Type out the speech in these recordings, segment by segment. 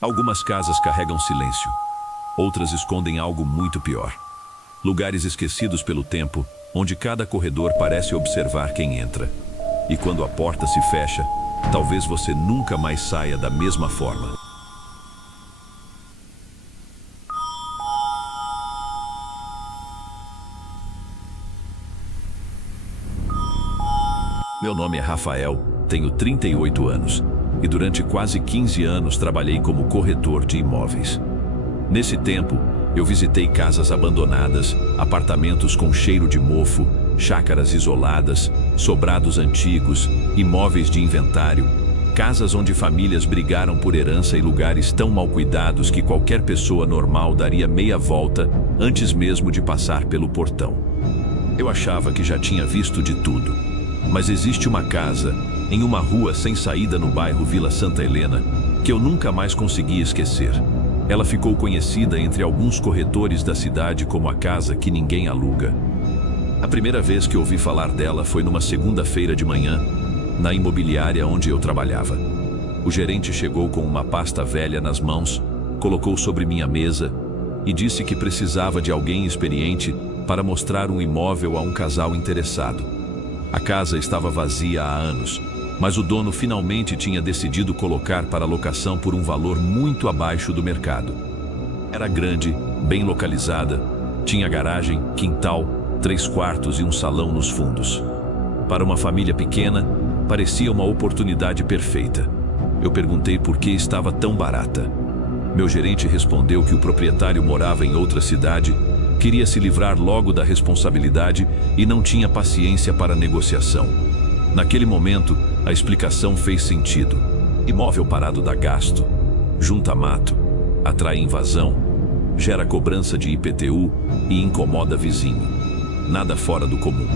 Algumas casas carregam silêncio, outras escondem algo muito pior. Lugares esquecidos pelo tempo, onde cada corredor parece observar quem entra. E quando a porta se fecha, talvez você nunca mais saia da mesma forma. Meu nome é Rafael, tenho 38 anos e durante quase 15 anos trabalhei como corretor de imóveis. Nesse tempo, eu visitei casas abandonadas, apartamentos com cheiro de mofo, chácaras isoladas, sobrados antigos, imóveis de inventário, casas onde famílias brigaram por herança e lugares tão mal cuidados que qualquer pessoa normal daria meia volta antes mesmo de passar pelo portão. Eu achava que já tinha visto de tudo. Mas existe uma casa, em uma rua sem saída no bairro Vila Santa Helena, que eu nunca mais consegui esquecer. Ela ficou conhecida entre alguns corretores da cidade como a casa que ninguém aluga. A primeira vez que ouvi falar dela foi numa segunda-feira de manhã, na imobiliária onde eu trabalhava. O gerente chegou com uma pasta velha nas mãos, colocou sobre minha mesa e disse que precisava de alguém experiente para mostrar um imóvel a um casal interessado. A casa estava vazia há anos, mas o dono finalmente tinha decidido colocar para locação por um valor muito abaixo do mercado. Era grande, bem localizada, tinha garagem, quintal, 3 quartos e um salão nos fundos. Para uma família pequena, parecia uma oportunidade perfeita. Eu perguntei por que estava tão barata. Meu gerente respondeu que o proprietário morava em outra cidade, queria se livrar logo da responsabilidade e não tinha paciência para negociação. Naquele momento, a explicação fez sentido. Imóvel parado dá gasto, junta mato, atrai invasão, gera cobrança de IPTU e incomoda vizinho. Nada fora do comum.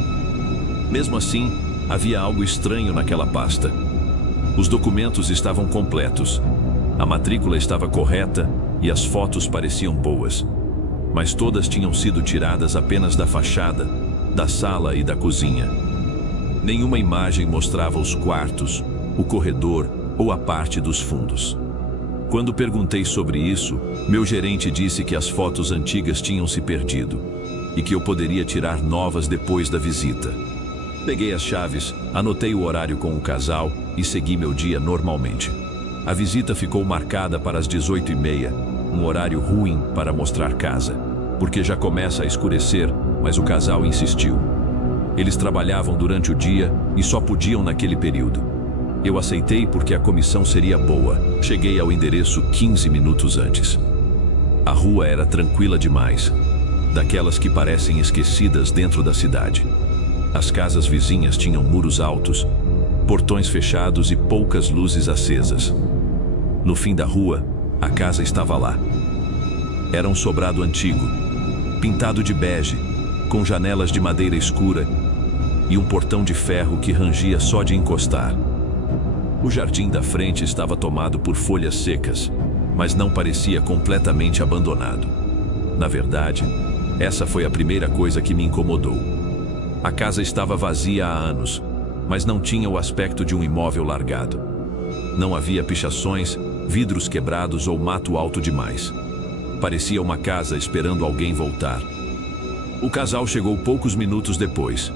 Mesmo assim, havia algo estranho naquela pasta. Os documentos estavam completos, a matrícula estava correta e as fotos pareciam boas. Mas todas tinham sido tiradas apenas da fachada, da sala e da cozinha. Nenhuma imagem mostrava os quartos, o corredor ou a parte dos fundos. Quando perguntei sobre isso, meu gerente disse que as fotos antigas tinham se perdido e que eu poderia tirar novas depois da visita. Peguei as chaves, anotei o horário com o casal e segui meu dia normalmente. A visita ficou marcada para as 18h30, um horário ruim para mostrar casa, porque já começa a escurecer, mas o casal insistiu. Eles trabalhavam durante o dia e só podiam naquele período. Eu aceitei porque a comissão seria boa. Cheguei ao endereço 15 minutos antes. A rua era tranquila demais, daquelas que parecem esquecidas dentro da cidade. As casas vizinhas tinham muros altos, portões fechados e poucas luzes acesas. No fim da rua, a casa estava lá. Era um sobrado antigo, pintado de bege, com janelas de madeira escura e um portão de ferro que rangia só de encostar. O jardim da frente estava tomado por folhas secas, mas não parecia completamente abandonado. Na verdade, essa foi a primeira coisa que me incomodou. A casa estava vazia há anos, mas não tinha o aspecto de um imóvel largado. Não havia pichações, vidros quebrados ou mato alto demais. Parecia uma casa esperando alguém voltar. O casal chegou poucos minutos depois.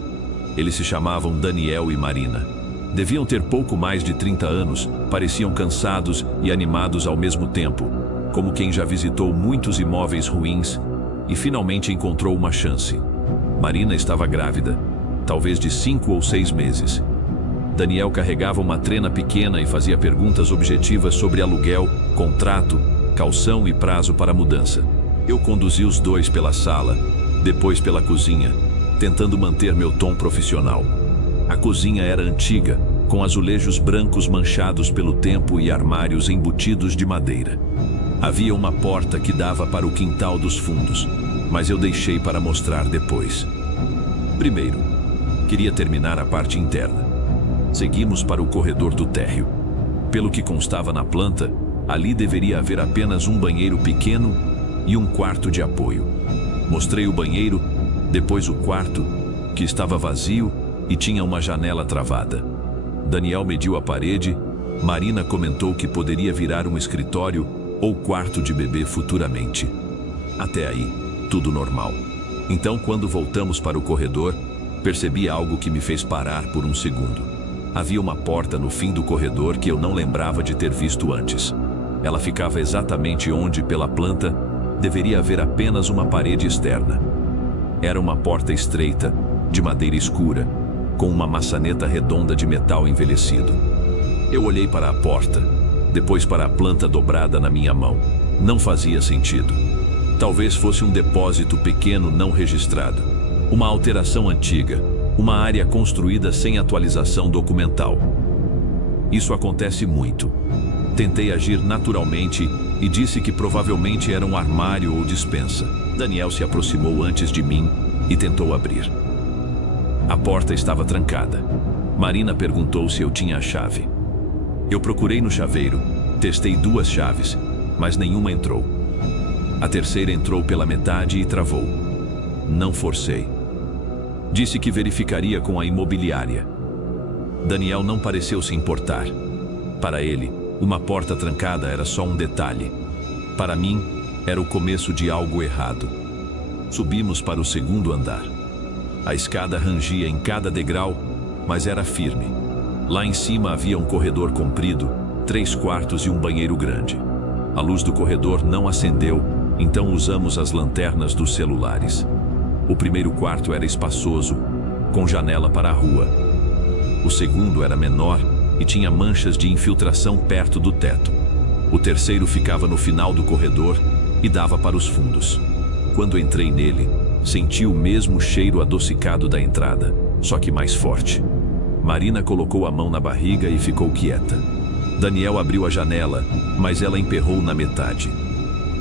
Eles se chamavam Daniel e Marina. Deviam ter pouco mais de 30 anos, pareciam cansados e animados ao mesmo tempo, como quem já visitou muitos imóveis ruins e finalmente encontrou uma chance. Marina estava grávida, talvez de 5 ou 6 meses. Daniel carregava uma trena pequena e fazia perguntas objetivas sobre aluguel, contrato, caução e prazo para a mudança. Eu conduzi os dois pela sala, depois pela cozinha, tentando manter meu tom profissional. A cozinha era antiga, com azulejos brancos manchados pelo tempo e armários embutidos de madeira. Havia uma porta que dava para o quintal dos fundos, mas eu deixei para mostrar depois. Primeiro, queria terminar a parte interna. Seguimos para o corredor do térreo. Pelo que constava na planta, ali deveria haver apenas um banheiro pequeno e um quarto de apoio. Mostrei o banheiro, depois o quarto, que estava vazio e tinha uma janela travada. Daniel mediu a parede, Marina comentou que poderia virar um escritório ou quarto de bebê futuramente. Até aí, tudo normal. Então, quando voltamos para o corredor, percebi algo que me fez parar por um segundo. Havia uma porta no fim do corredor que eu não lembrava de ter visto antes. Ela ficava exatamente onde, pela planta, deveria haver apenas uma parede externa. Era uma porta estreita, de madeira escura, com uma maçaneta redonda de metal envelhecido. Eu olhei para a porta, depois para a planta dobrada na minha mão. Não fazia sentido. Talvez fosse um depósito pequeno não registrado, uma alteração antiga, uma área construída sem atualização documental. Isso acontece muito. Tentei agir naturalmente e disse que provavelmente era um armário ou despensa. Daniel se aproximou antes de mim e tentou abrir. A porta estava trancada. Marina perguntou se eu tinha a chave. Eu procurei no chaveiro, testei 2 chaves, mas nenhuma entrou. A terceira entrou pela metade e travou. Não forcei. Disse que verificaria com a imobiliária. Daniel não pareceu se importar. Para ele, uma porta trancada era só um detalhe. Para mim, era o começo de algo errado. Subimos para o 2º andar. A escada rangia em cada degrau, mas era firme. Lá em cima havia um corredor comprido, 3 quartos e um banheiro grande. A luz do corredor não acendeu, então usamos as lanternas dos celulares. O primeiro quarto era espaçoso, com janela para a rua. O segundo era menor e tinha manchas de infiltração perto do teto. O terceiro ficava no final do corredor e dava para os fundos. Quando entrei nele, senti o mesmo cheiro adocicado da entrada, só que mais forte. Marina colocou a mão na barriga e ficou quieta. Daniel abriu a janela, mas ela emperrou na metade.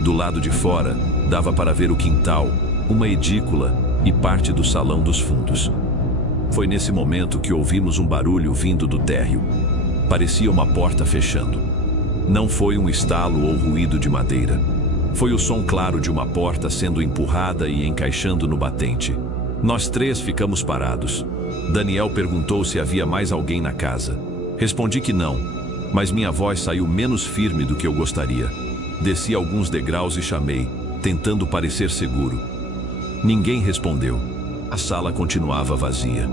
Do lado de fora, dava para ver o quintal, uma edícula e parte do salão dos fundos. Foi nesse momento que ouvimos um barulho vindo do térreo. Parecia uma porta fechando. Não foi um estalo ou ruído de madeira. Foi o som claro de uma porta sendo empurrada e encaixando no batente. Nós 3 ficamos parados. Daniel perguntou se havia mais alguém na casa. Respondi que não, mas minha voz saiu menos firme do que eu gostaria. Desci alguns degraus e chamei, tentando parecer seguro. Ninguém respondeu. A sala continuava vazia.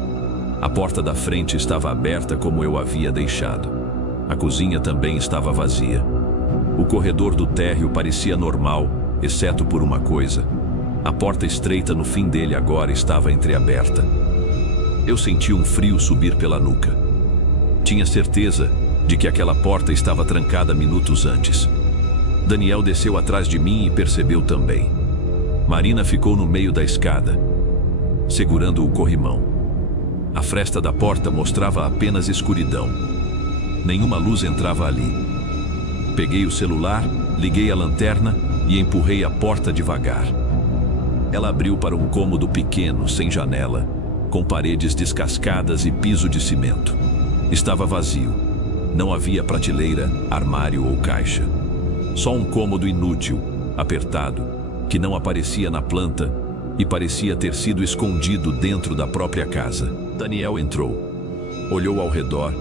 A porta da frente estava aberta como eu havia deixado. A cozinha também estava vazia. O corredor do térreo parecia normal, exceto por uma coisa. A porta estreita no fim dele agora estava entreaberta. Eu senti um frio subir pela nuca. Tinha certeza de que aquela porta estava trancada minutos antes. Daniel desceu atrás de mim e percebeu também. Marina ficou no meio da escada, segurando o corrimão. A fresta da porta mostrava apenas escuridão. Nenhuma luz entrava ali. Peguei o celular, liguei a lanterna e empurrei a porta devagar. Ela abriu para um cômodo pequeno, sem janela, com paredes descascadas e piso de cimento. Estava vazio. Não havia prateleira, armário ou caixa. Só um cômodo inútil, apertado, que não aparecia na planta e parecia ter sido escondido dentro da própria casa. Daniel entrou, olhou ao redor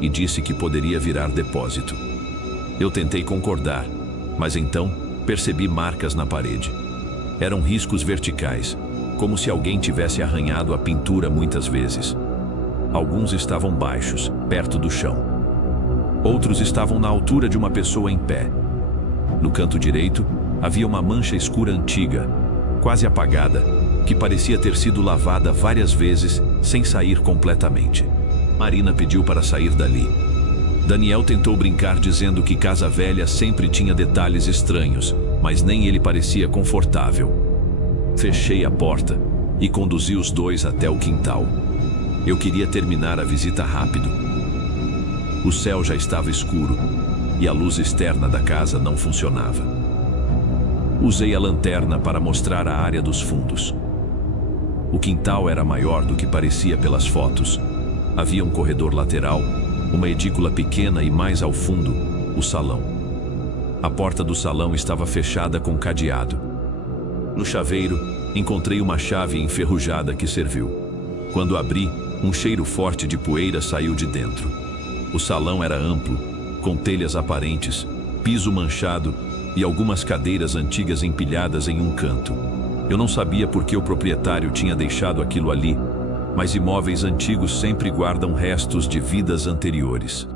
e disse que poderia virar depósito. Eu tentei concordar, mas então percebi marcas na parede. Eram riscos verticais, como se alguém tivesse arranhado a pintura muitas vezes. Alguns estavam baixos, perto do chão. Outros estavam na altura de uma pessoa em pé. No canto direito, havia uma mancha escura antiga, quase apagada, que parecia ter sido lavada várias vezes sem sair completamente. Marina pediu para sair dali. Daniel tentou brincar dizendo que casa velha sempre tinha detalhes estranhos, mas nem ele parecia confortável. Fechei a porta e conduzi os 2 até o quintal. Eu queria terminar a visita rápido. O céu já estava escuro e a luz externa da casa não funcionava. Usei a lanterna para mostrar a área dos fundos. O quintal era maior do que parecia pelas fotos. Havia um corredor lateral, uma edícula pequena e mais ao fundo, o salão. A porta do salão estava fechada com cadeado. No chaveiro, encontrei uma chave enferrujada que serviu. Quando abri, um cheiro forte de poeira saiu de dentro. O salão era amplo, com telhas aparentes, piso manchado e algumas cadeiras antigas empilhadas em um canto. Eu não sabia por que o proprietário tinha deixado aquilo ali, mas imóveis antigos sempre guardam restos de vidas anteriores.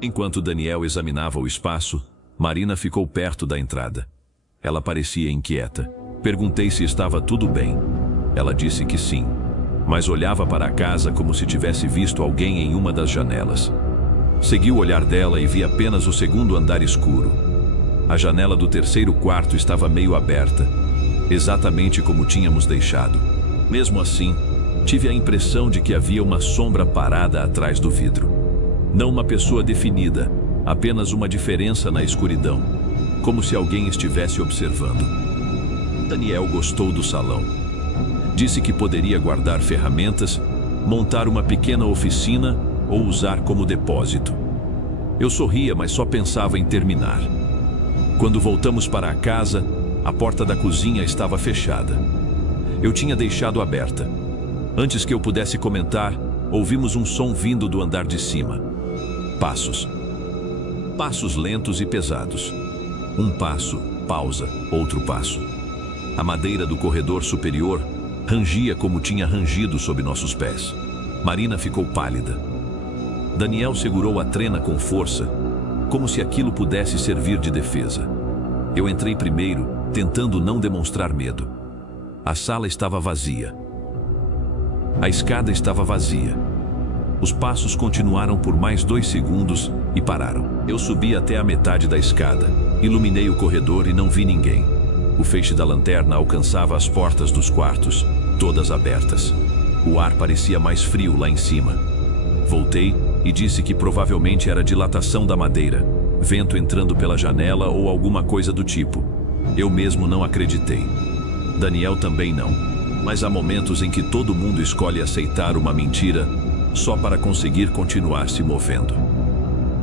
Enquanto Daniel examinava o espaço, Marina ficou perto da entrada. Ela parecia inquieta. Perguntei se estava tudo bem. Ela disse que sim, mas olhava para a casa como se tivesse visto alguém em uma das janelas. Segui o olhar dela e vi apenas o segundo andar escuro. A janela do terceiro quarto estava meio aberta, exatamente como tínhamos deixado. Mesmo assim, tive a impressão de que havia uma sombra parada atrás do vidro. Não uma pessoa definida, apenas uma diferença na escuridão, como se alguém estivesse observando. Daniel gostou do salão. Disse que poderia guardar ferramentas, montar uma pequena oficina ou usar como depósito. Eu sorria, mas só pensava em terminar. Quando voltamos para a casa, a porta da cozinha estava fechada. Eu tinha deixado aberta. Antes que eu pudesse comentar, ouvimos um som vindo do andar de cima. Passos. Passos lentos e pesados. Um passo, pausa, outro passo. A madeira do corredor superior rangia como tinha rangido sob nossos pés. Marina ficou pálida. Daniel segurou a trena com força, como se aquilo pudesse servir de defesa. Eu entrei primeiro, tentando não demonstrar medo. A sala estava vazia. A escada estava vazia. Os passos continuaram por mais 2 segundos e pararam. Eu subi até a metade da escada, iluminei o corredor e não vi ninguém. O feixe da lanterna alcançava as portas dos quartos, todas abertas. O ar parecia mais frio lá em cima. Voltei e disse que provavelmente era dilatação da madeira, vento entrando pela janela ou alguma coisa do tipo. Eu mesmo não acreditei. Daniel também não. Mas há momentos em que todo mundo escolhe aceitar uma mentira só para conseguir continuar se movendo.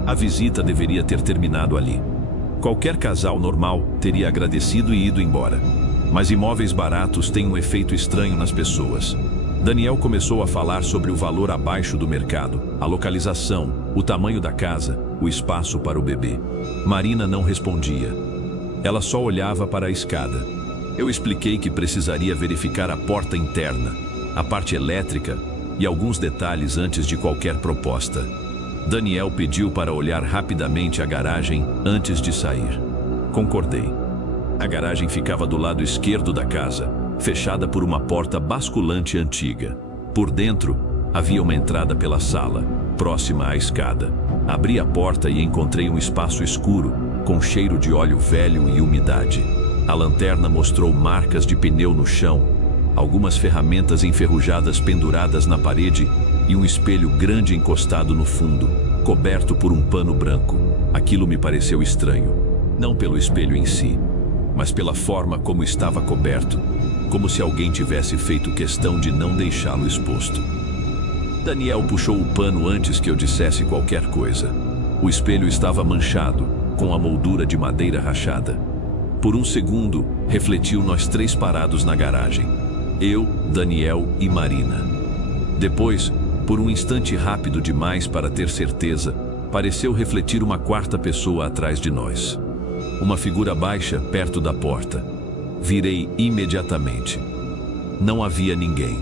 A visita deveria ter terminado ali. Qualquer casal normal teria agradecido e ido embora. Mas imóveis baratos têm um efeito estranho nas pessoas. Daniel começou a falar sobre o valor abaixo do mercado, a localização, o tamanho da casa, o espaço para o bebê. Marina não respondia. Ela só olhava para a escada. Eu expliquei que precisaria verificar a porta interna, a parte elétrica e alguns detalhes antes de qualquer proposta. Daniel pediu para olhar rapidamente a garagem antes de sair. Concordei. A garagem ficava do lado esquerdo da casa, fechada por uma porta basculante antiga. Por dentro, havia uma entrada pela sala, próxima à escada. Abri a porta e encontrei um espaço escuro, com cheiro de óleo velho e umidade. A lanterna mostrou marcas de pneu no chão, algumas ferramentas enferrujadas penduradas na parede e um espelho grande encostado no fundo, coberto por um pano branco. Aquilo me pareceu estranho, não pelo espelho em si, mas pela forma como estava coberto, como se alguém tivesse feito questão de não deixá-lo exposto. Daniel puxou o pano antes que eu dissesse qualquer coisa. O espelho estava manchado, com a moldura de madeira rachada. Por um segundo, refletiu nós 3 parados na garagem. Eu, Daniel e Marina. Depois, por um instante rápido demais para ter certeza, pareceu refletir uma 4ª pessoa atrás de nós. Uma figura baixa perto da porta. Virei imediatamente. Não havia ninguém.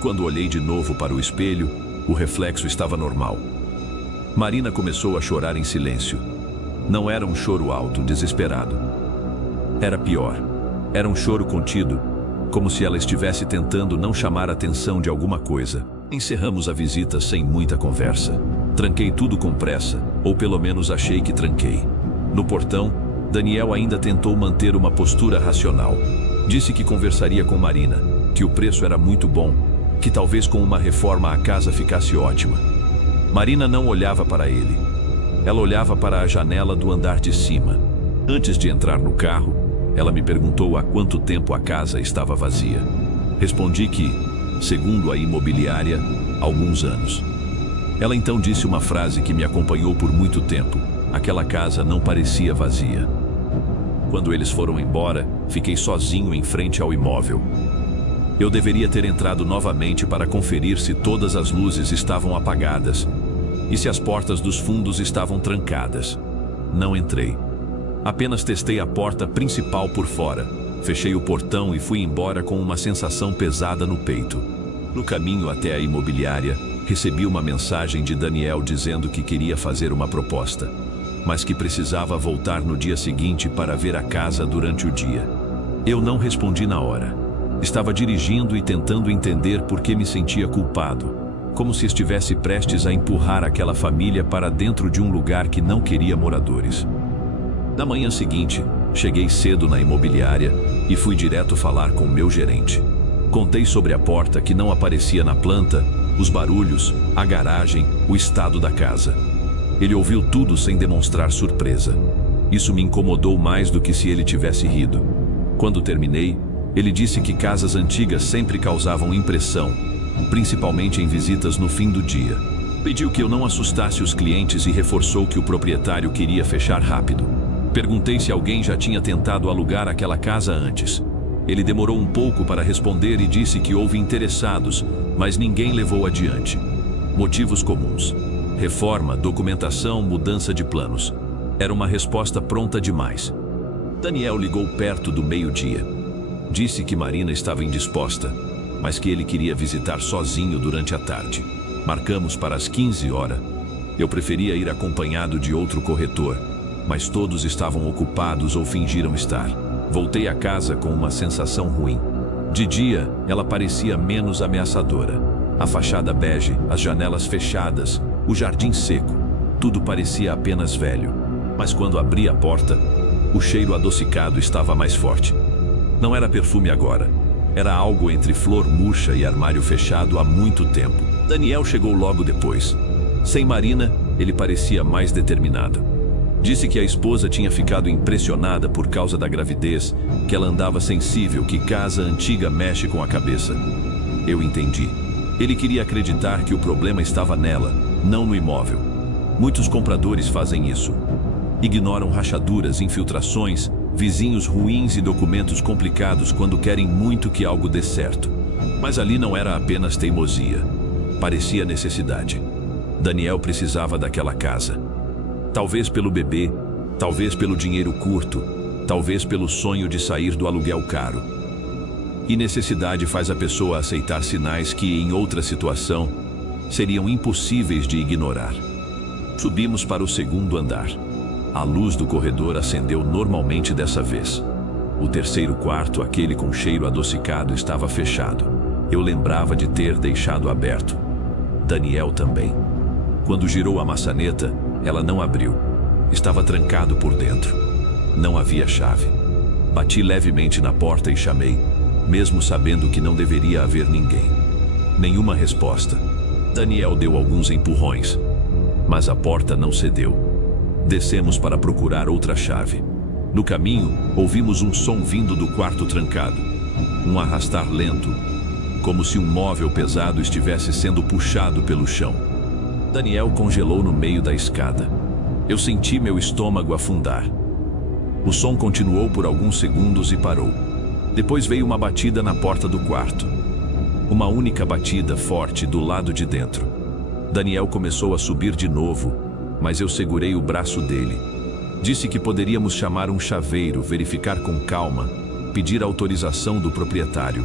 Quando olhei de novo para o espelho, o reflexo estava normal. Marina começou a chorar em silêncio. Não era um choro alto, desesperado. Era pior. Era um choro contido, como se ela estivesse tentando não chamar a atenção de alguma coisa. Encerramos a visita sem muita conversa. Tranquei tudo com pressa, ou pelo menos achei que tranquei. No portão, Daniel ainda tentou manter uma postura racional. Disse que conversaria com Marina, que o preço era muito bom, que talvez com uma reforma a casa ficasse ótima. Marina não olhava para ele. Ela olhava para a janela do andar de cima. Antes de entrar no carro, ela me perguntou há quanto tempo a casa estava vazia. Respondi que, segundo a imobiliária, alguns anos. Ela então disse uma frase que me acompanhou por muito tempo. Aquela casa não parecia vazia. Quando eles foram embora, fiquei sozinho em frente ao imóvel. Eu deveria ter entrado novamente para conferir se todas as luzes estavam apagadas e se as portas dos fundos estavam trancadas. Não entrei. Apenas testei a porta principal por fora. Fechei o portão e fui embora com uma sensação pesada no peito. No caminho até a imobiliária, recebi uma mensagem de Daniel dizendo que queria fazer uma proposta, mas que precisava voltar no dia seguinte para ver a casa durante o dia. Eu não respondi na hora. Estava dirigindo e tentando entender por que me sentia culpado, como se estivesse prestes a empurrar aquela família para dentro de um lugar que não queria moradores. Na manhã seguinte, cheguei cedo na imobiliária e fui direto falar com meu gerente. Contei sobre a porta que não aparecia na planta, os barulhos, a garagem, o estado da casa. Ele ouviu tudo sem demonstrar surpresa. Isso me incomodou mais do que se ele tivesse rido. Quando terminei, ele disse que casas antigas sempre causavam impressão, principalmente em visitas no fim do dia. Pediu que eu não assustasse os clientes e reforçou que o proprietário queria fechar rápido. Perguntei se alguém já tinha tentado alugar aquela casa antes. Ele demorou um pouco para responder e disse que houve interessados, mas ninguém levou adiante. Motivos comuns: reforma, documentação, mudança de planos. Era uma resposta pronta demais. Daniel ligou perto do meio-dia. Disse que Marina estava indisposta, mas que ele queria visitar sozinho durante a tarde. Marcamos para as 15 horas. Eu preferia ir acompanhado de outro corretor, mas todos estavam ocupados ou fingiram estar. Voltei a casa com uma sensação ruim. De dia, ela parecia menos ameaçadora. A fachada bege, as janelas fechadas, o jardim seco. Tudo parecia apenas velho. Mas quando abri a porta, o cheiro adocicado estava mais forte. Não era perfume agora. Era algo entre flor murcha e armário fechado há muito tempo. Daniel chegou logo depois. Sem Marina, ele parecia mais determinado. Disse que a esposa tinha ficado impressionada por causa da gravidez, que ela andava sensível, que casa antiga mexe com a cabeça. Eu entendi. Ele queria acreditar que o problema estava nela, não no imóvel. Muitos compradores fazem isso. Ignoram rachaduras, infiltrações, vizinhos ruins e documentos complicados quando querem muito que algo dê certo. Mas ali não era apenas teimosia. Parecia necessidade. Daniel precisava daquela casa. Talvez pelo bebê, talvez pelo dinheiro curto, talvez pelo sonho de sair do aluguel caro. E necessidade faz a pessoa aceitar sinais que, em outra situação, seriam impossíveis de ignorar. Subimos para o segundo andar. A luz do corredor acendeu normalmente dessa vez. O terceiro quarto, aquele com cheiro adocicado, estava fechado. Eu lembrava de ter deixado aberto. Daniel também. Quando girou a maçaneta, ela não abriu. Estava trancado por dentro. Não havia chave. Bati levemente na porta e chamei, mesmo sabendo que não deveria haver ninguém. Nenhuma resposta. Daniel deu alguns empurrões, mas a porta não cedeu. Descemos para procurar outra chave. No caminho, ouvimos um som vindo do quarto trancado. Um arrastar lento, como se um móvel pesado estivesse sendo puxado pelo chão. Daniel congelou no meio da escada. Eu senti meu estômago afundar. O som continuou por alguns segundos e parou. Depois veio uma batida na porta do quarto. Uma única batida forte do lado de dentro. Daniel começou a subir de novo, mas eu segurei o braço dele. Disse que poderíamos chamar um chaveiro, verificar com calma, pedir autorização do proprietário.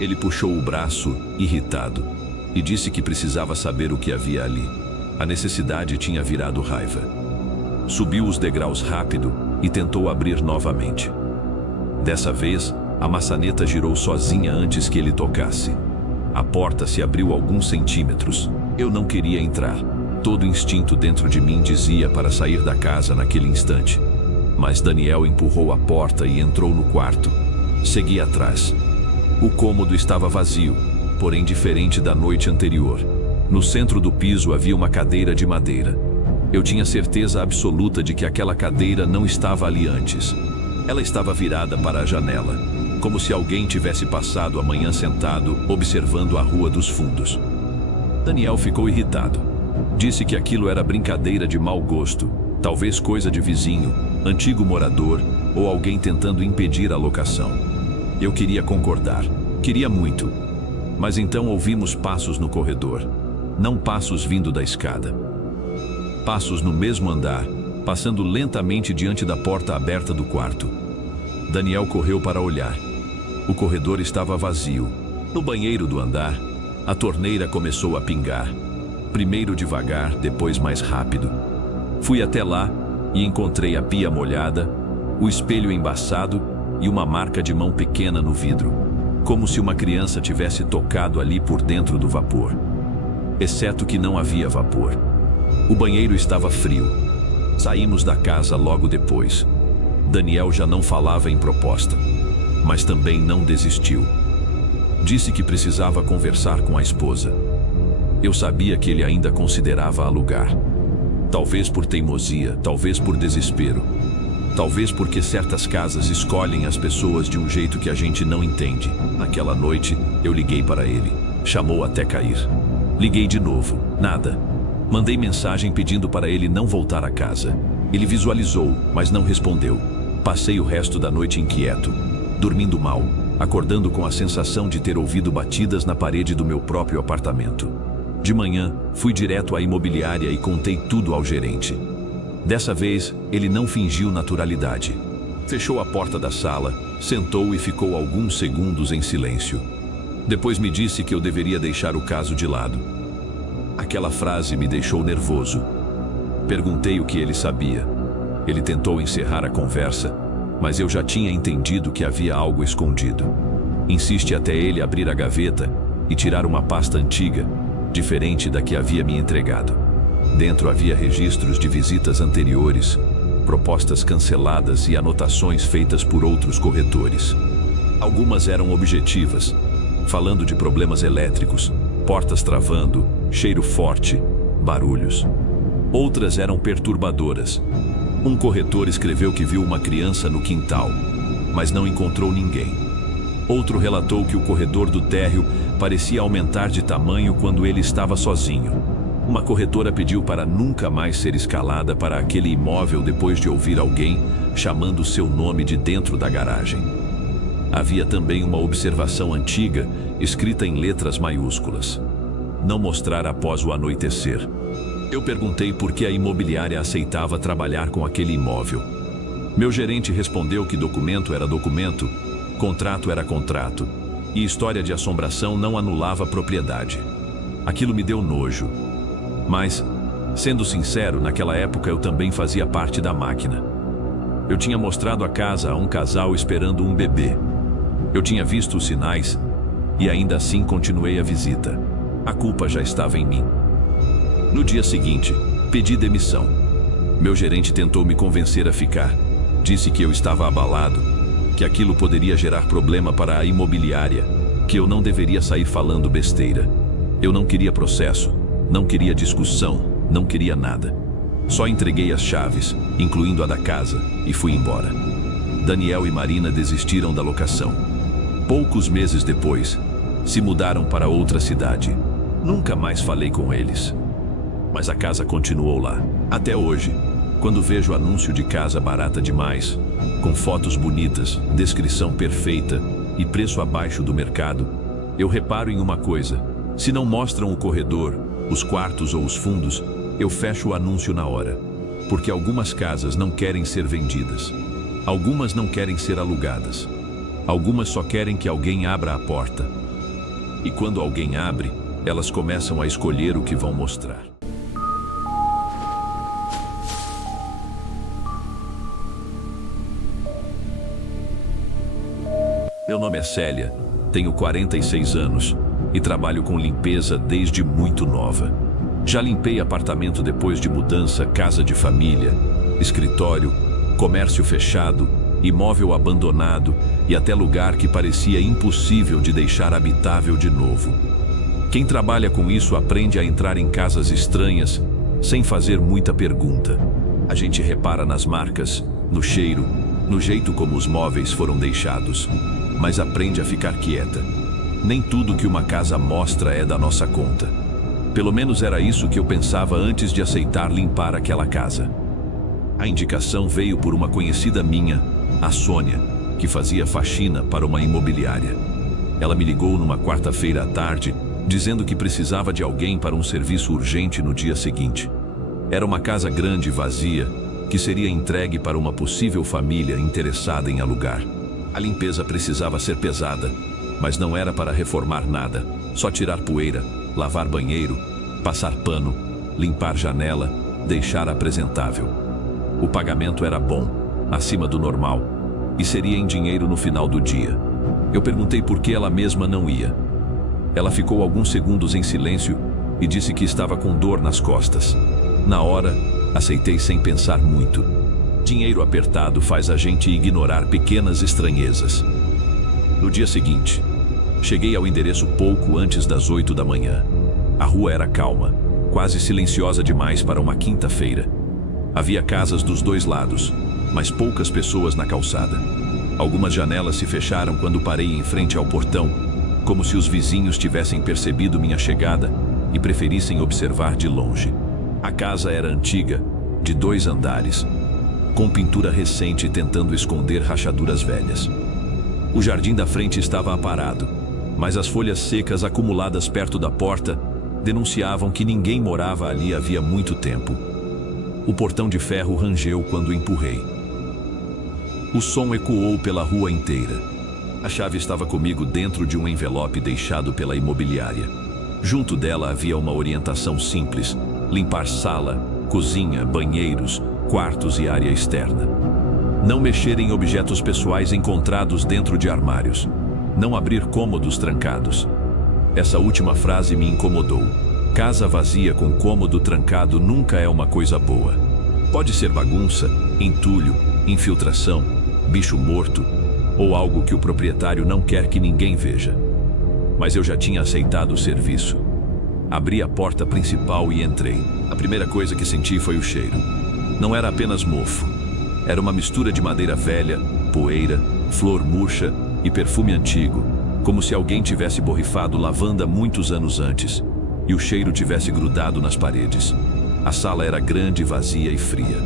Ele puxou o braço, irritado, e disse que precisava saber o que havia ali. A necessidade tinha virado raiva. Subiu os degraus rápido e tentou abrir novamente. Dessa vez, a maçaneta girou sozinha antes que ele tocasse. A porta se abriu alguns centímetros. Eu não queria entrar. Todo instinto dentro de mim dizia para sair da casa naquele instante. Mas Daniel empurrou a porta e entrou no quarto. Segui atrás. O cômodo estava vazio, porém diferente da noite anterior. No centro do piso havia uma cadeira de madeira. Eu tinha certeza absoluta de que aquela cadeira não estava ali antes. Ela estava virada para a janela, como se alguém tivesse passado a manhã sentado, observando a rua dos fundos. Daniel ficou irritado. Disse que aquilo era brincadeira de mau gosto, talvez coisa de vizinho, antigo morador ou alguém tentando impedir a locação. Eu queria concordar, queria muito. Mas então ouvimos passos no corredor. Não passos vindo da escada. Passos no mesmo andar, passando lentamente diante da porta aberta do quarto. Daniel correu para olhar. O corredor estava vazio. No banheiro do andar, a torneira começou a pingar. Primeiro devagar, depois mais rápido. Fui até lá e encontrei a pia molhada, o espelho embaçado e uma marca de mão pequena no vidro, como se uma criança tivesse tocado ali por dentro do vapor. Exceto que não havia vapor. O banheiro estava frio. Saímos da casa logo depois. Daniel já não falava em proposta, mas também não desistiu. Disse que precisava conversar com a esposa. Eu sabia que ele ainda considerava alugar. Talvez por teimosia, talvez por desespero. Talvez porque certas casas escolhem as pessoas de um jeito que a gente não entende. Naquela noite, eu liguei para ele. Chamou até cair. Liguei de novo. Nada. Mandei mensagem pedindo para ele não voltar a casa. Ele visualizou, mas não respondeu. Passei o resto da noite inquieto, dormindo mal, acordando com a sensação de ter ouvido batidas na parede do meu próprio apartamento. De manhã, fui direto à imobiliária e contei tudo ao gerente. Dessa vez, ele não fingiu naturalidade. Fechou a porta da sala, sentou e ficou alguns segundos em silêncio. Depois me disse que eu deveria deixar o caso de lado. Aquela frase me deixou nervoso. Perguntei o que ele sabia. Ele tentou encerrar a conversa, mas eu já tinha entendido que havia algo escondido. Insiste até ele abrir a gaveta e tirar uma pasta antiga, diferente da que havia me entregado. Dentro havia registros de visitas anteriores, propostas canceladas e anotações feitas por outros corretores. Algumas eram objetivas, falando de problemas elétricos, portas travando, cheiro forte, barulhos. Outras eram perturbadoras. Um corretor escreveu que viu uma criança no quintal, mas não encontrou ninguém. Outro relatou que o corredor do térreo parecia aumentar de tamanho quando ele estava sozinho. Uma corretora pediu para nunca mais ser escalada para aquele imóvel depois de ouvir alguém chamando seu nome de dentro da garagem. Havia também uma observação antiga, escrita em letras maiúsculas: não mostrar após o anoitecer. Eu perguntei por que a imobiliária aceitava trabalhar com aquele imóvel. Meu gerente respondeu que documento era documento, contrato era contrato, e história de assombração não anulava a propriedade. Aquilo me deu nojo. Mas, sendo sincero, naquela época eu também fazia parte da máquina. Eu tinha mostrado a casa a um casal esperando um bebê. Eu tinha visto os sinais e ainda assim continuei a visita. A culpa já estava em mim. No dia seguinte, pedi demissão. Meu gerente tentou me convencer a ficar. Disse que eu estava abalado, que aquilo poderia gerar problema para a imobiliária, que eu não deveria sair falando besteira. Eu não queria processo, não queria discussão, não queria nada. Só entreguei as chaves, incluindo a da casa, e fui embora. Daniel e Marina desistiram da locação. Poucos meses depois, se mudaram para outra cidade. Nunca mais falei com eles. Mas a casa continuou lá. Até hoje, quando vejo anúncio de casa barata demais, com fotos bonitas, descrição perfeita e preço abaixo do mercado, eu reparo em uma coisa: se não mostram o corredor, os quartos ou os fundos, eu fecho o anúncio na hora. Porque algumas casas não querem ser vendidas. Algumas não querem ser alugadas. Algumas só querem que alguém abra a porta. E quando alguém abre, elas começam a escolher o que vão mostrar. Meu nome é Célia, tenho 46 anos e trabalho com limpeza desde muito nova. Já limpei apartamento depois de mudança, casa de família, escritório, comércio fechado, imóvel abandonado e até lugar que parecia impossível de deixar habitável de novo. Quem trabalha com isso aprende a entrar em casas estranhas sem fazer muita pergunta. A gente repara nas marcas, no cheiro, no jeito como os móveis foram deixados, mas aprende a ficar quieta. Nem tudo que uma casa mostra é da nossa conta. Pelo menos era isso que eu pensava antes de aceitar limpar aquela casa. A indicação veio por uma conhecida minha, a Sônia, que fazia faxina para uma imobiliária. Ela me ligou numa quarta-feira à tarde, dizendo que precisava de alguém para um serviço urgente no dia seguinte. Era uma casa grande e vazia, que seria entregue para uma possível família interessada em alugar. A limpeza precisava ser pesada, mas não era para reformar nada, só tirar poeira, lavar banheiro, passar pano, limpar janela, deixar apresentável. O pagamento era bom, acima do normal, e seria em dinheiro no final do dia. Eu perguntei por que ela mesma não ia. Ela ficou alguns segundos em silêncio e disse que estava com dor nas costas. Na hora, aceitei sem pensar muito. Dinheiro apertado faz a gente ignorar pequenas estranhezas. No dia seguinte, cheguei ao endereço pouco antes das 8 da manhã. A rua era calma, quase silenciosa demais para uma quinta-feira. Havia casas dos dois lados, mas poucas pessoas na calçada. Algumas janelas se fecharam quando parei em frente ao portão, como se os vizinhos tivessem percebido minha chegada e preferissem observar de longe. A casa era antiga, de 2 andares, com pintura recente tentando esconder rachaduras velhas. O jardim da frente estava aparado, mas as folhas secas acumuladas perto da porta denunciavam que ninguém morava ali havia muito tempo. O portão de ferro rangeu quando empurrei. O som ecoou pela rua inteira. A chave estava comigo dentro de um envelope deixado pela imobiliária. Junto dela havia uma orientação simples: limpar sala, cozinha, banheiros, quartos e área externa. Não mexer em objetos pessoais encontrados dentro de armários. Não abrir cômodos trancados. Essa última frase me incomodou. Casa vazia com cômodo trancado nunca é uma coisa boa. Pode ser bagunça, entulho, infiltração, bicho morto ou algo que o proprietário não quer que ninguém veja. Mas eu já tinha aceitado o serviço. Abri a porta principal e entrei. A primeira coisa que senti foi o cheiro. Não era apenas mofo. Era uma mistura de madeira velha, poeira, flor murcha e perfume antigo, como se alguém tivesse borrifado lavanda muitos anos antes, e o cheiro tivesse grudado nas paredes. A sala era grande, vazia e fria.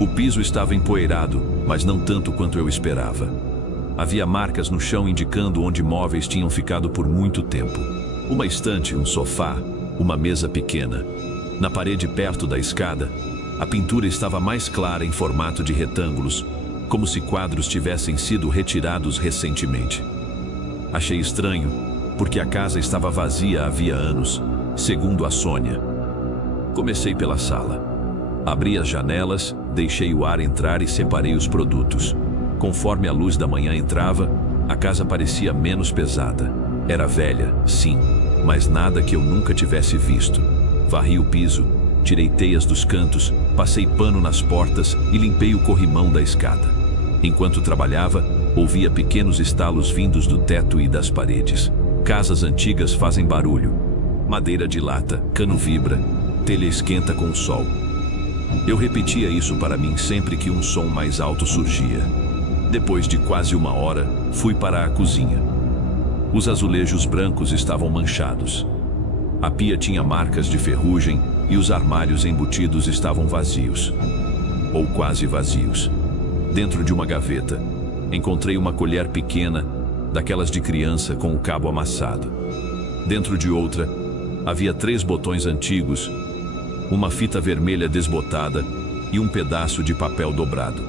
O piso estava empoeirado, mas não tanto quanto eu esperava. Havia marcas no chão indicando onde móveis tinham ficado por muito tempo. Uma estante, um sofá, uma mesa pequena. Na parede perto da escada, a pintura estava mais clara em formato de retângulos, como se quadros tivessem sido retirados recentemente. Achei estranho, porque a casa estava vazia havia anos, segundo a Sônia. Comecei pela sala. Abri as janelas, deixei o ar entrar e separei os produtos. Conforme a luz da manhã entrava, a casa parecia menos pesada. Era velha, sim, mas nada que eu nunca tivesse visto. Varri o piso, tirei teias dos cantos, passei pano nas portas e limpei o corrimão da escada. Enquanto trabalhava, ouvia pequenos estalos vindos do teto e das paredes. Casas antigas fazem barulho. Madeira dilata, cano vibra, telha esquenta com o sol. Eu repetia isso para mim sempre que um som mais alto surgia. Depois de quase 1 hora, fui para a cozinha. Os azulejos brancos estavam manchados. A pia tinha marcas de ferrugem e os armários embutidos estavam vazios. Ou quase vazios. Dentro de uma gaveta, encontrei uma colher pequena, daquelas de criança com o cabo amassado. Dentro de outra, havia 3 botões antigos, uma fita vermelha desbotada e um pedaço de papel dobrado.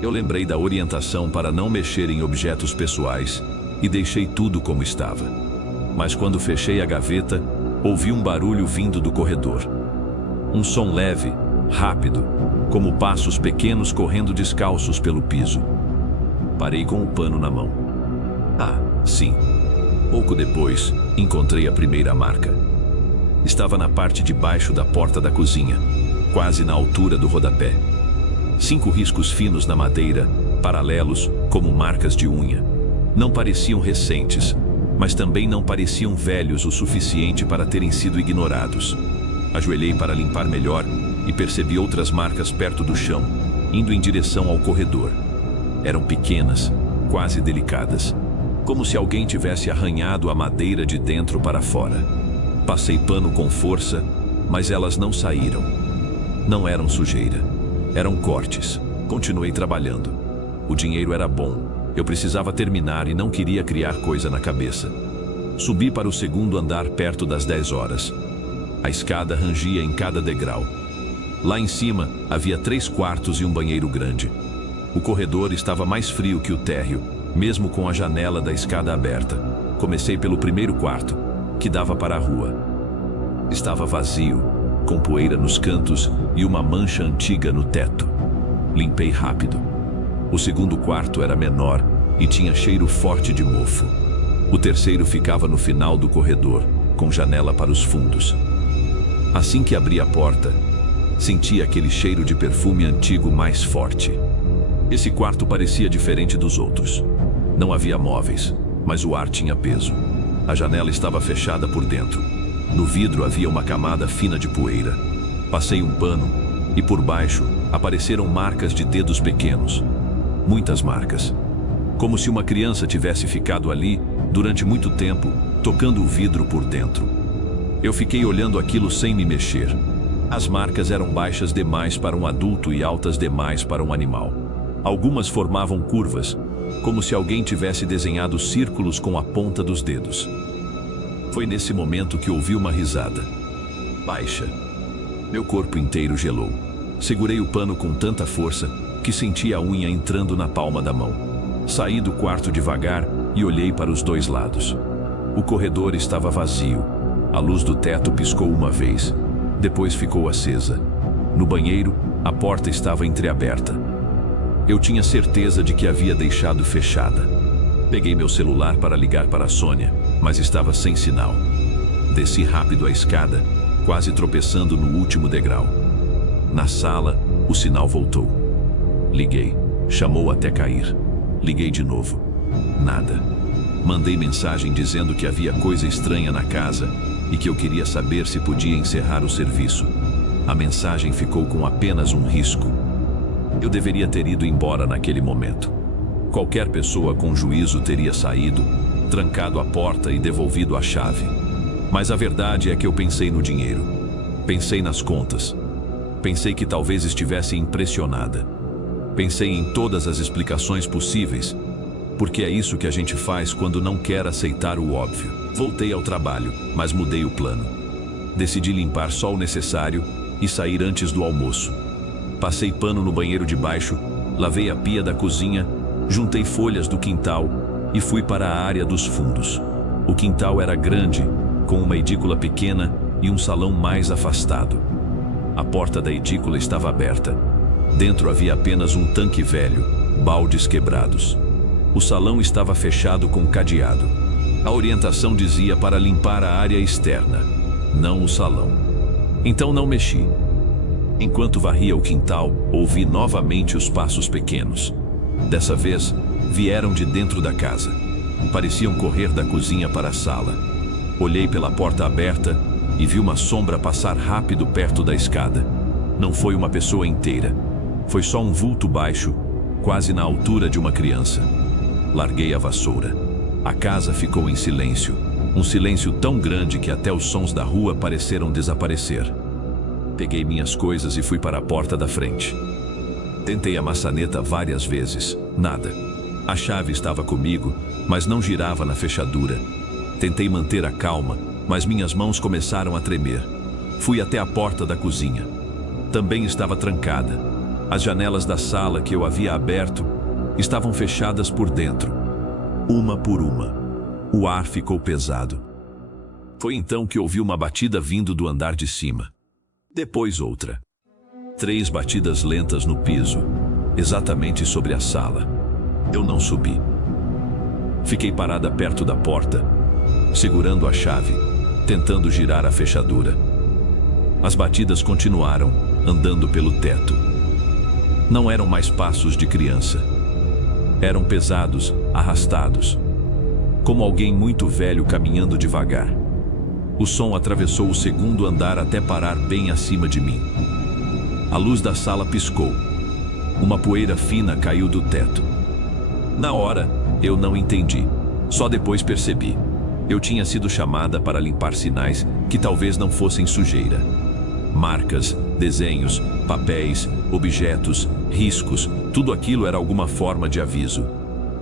Eu lembrei da orientação para não mexer em objetos pessoais e deixei tudo como estava. Mas quando fechei a gaveta, ouvi um barulho vindo do corredor. Um som leve, rápido, como passos pequenos correndo descalços pelo piso. Parei com o pano na mão. Ah, sim. Pouco depois, encontrei a primeira marca. Estava na parte de baixo da porta da cozinha, quase na altura do rodapé. 5 riscos finos na madeira, paralelos, como marcas de unha. Não pareciam recentes, mas também não pareciam velhos o suficiente para terem sido ignorados. Ajoelhei para limpar melhor e percebi outras marcas perto do chão, indo em direção ao corredor. Eram pequenas, quase delicadas, como se alguém tivesse arranhado a madeira de dentro para fora. Passei pano com força, mas elas não saíram. Não eram sujeira. Eram cortes. Continuei trabalhando. O dinheiro era bom. Eu precisava terminar e não queria criar coisa na cabeça. Subi para o 2º andar perto das 10 horas. A escada rangia em cada degrau. Lá em cima, havia 3 quartos e um banheiro grande. O corredor estava mais frio que o térreo, mesmo com a janela da escada aberta. Comecei pelo primeiro quarto, que dava para a rua. Estava vazio, com poeira nos cantos e uma mancha antiga no teto. Limpei rápido. O segundo quarto era menor e tinha cheiro forte de mofo. O terceiro ficava no final do corredor, com janela para os fundos. Assim que abri a porta, senti aquele cheiro de perfume antigo mais forte. Esse quarto parecia diferente dos outros. Não havia móveis, mas o ar tinha peso. A janela estava fechada por dentro. No vidro havia uma camada fina de poeira. Passei um pano e por baixo apareceram marcas de dedos pequenos. Muitas marcas. Como se uma criança tivesse ficado ali durante muito tempo, tocando o vidro por dentro. Eu fiquei olhando aquilo sem me mexer. As marcas eram baixas demais para um adulto e altas demais para um animal. Algumas formavam curvas, como se alguém tivesse desenhado círculos com a ponta dos dedos. Foi nesse momento que ouvi uma risada. Baixa. Meu corpo inteiro gelou. Segurei o pano com tanta força que senti a unha entrando na palma da mão. Saí do quarto devagar e olhei para os 2 lados. O corredor estava vazio. A luz do teto piscou uma vez. Depois ficou acesa. No banheiro, a porta estava entreaberta. Eu tinha certeza de que havia deixado fechada. Peguei meu celular para ligar para a Sônia, mas estava sem sinal. Desci rápido a escada, quase tropeçando no último degrau. Na sala, o sinal voltou. Liguei. Chamou até cair. Liguei de novo. Nada. Mandei mensagem dizendo que havia coisa estranha na casa e que eu queria saber se podia encerrar o serviço. A mensagem ficou com apenas um risco. Eu deveria ter ido embora naquele momento. Qualquer pessoa com juízo teria saído, trancado a porta e devolvido a chave. Mas a verdade é que eu pensei no dinheiro. Pensei nas contas. Pensei que talvez estivesse impressionada. Pensei em todas as explicações possíveis, porque é isso que a gente faz quando não quer aceitar o óbvio. Voltei ao trabalho, mas mudei o plano. Decidi limpar só o necessário e sair antes do almoço. Passei pano no banheiro de baixo, lavei a pia da cozinha, juntei folhas do quintal e fui para a área dos fundos. O quintal era grande, com uma edícula pequena e um salão mais afastado. A porta da edícula estava aberta. Dentro havia apenas um tanque velho, baldes quebrados. O salão estava fechado com cadeado. A orientação dizia para limpar a área externa, não o salão. Então não mexi. Enquanto varria o quintal, ouvi novamente os passos pequenos. Dessa vez, vieram de dentro da casa. Pareciam correr da cozinha para a sala. Olhei pela porta aberta e vi uma sombra passar rápido perto da escada. Não foi uma pessoa inteira. Foi só um vulto baixo, quase na altura de uma criança. Larguei a vassoura. A casa ficou em silêncio. Um silêncio tão grande que até os sons da rua pareceram desaparecer. Peguei minhas coisas e fui para a porta da frente. Tentei a maçaneta várias vezes. Nada. A chave estava comigo, mas não girava na fechadura. Tentei manter a calma, mas minhas mãos começaram a tremer. Fui até a porta da cozinha. Também estava trancada. As janelas da sala que eu havia aberto estavam fechadas por dentro, uma por uma. O ar ficou pesado. Foi então que ouvi uma batida vindo do andar de cima. Depois outra. 3 batidas lentas no piso, exatamente sobre a sala. Eu não subi. Fiquei parada perto da porta, segurando a chave, tentando girar a fechadura. As batidas continuaram, andando pelo teto. Não eram mais passos de criança. Eram pesados, arrastados, como alguém muito velho caminhando devagar. O som atravessou o segundo andar até parar bem acima de mim. A luz da sala piscou. Uma poeira fina caiu do teto. Na hora, eu não entendi. Só depois percebi. Eu tinha sido chamada para limpar sinais que talvez não fossem sujeira. Marcas, desenhos, papéis, objetos, riscos, tudo aquilo era alguma forma de aviso.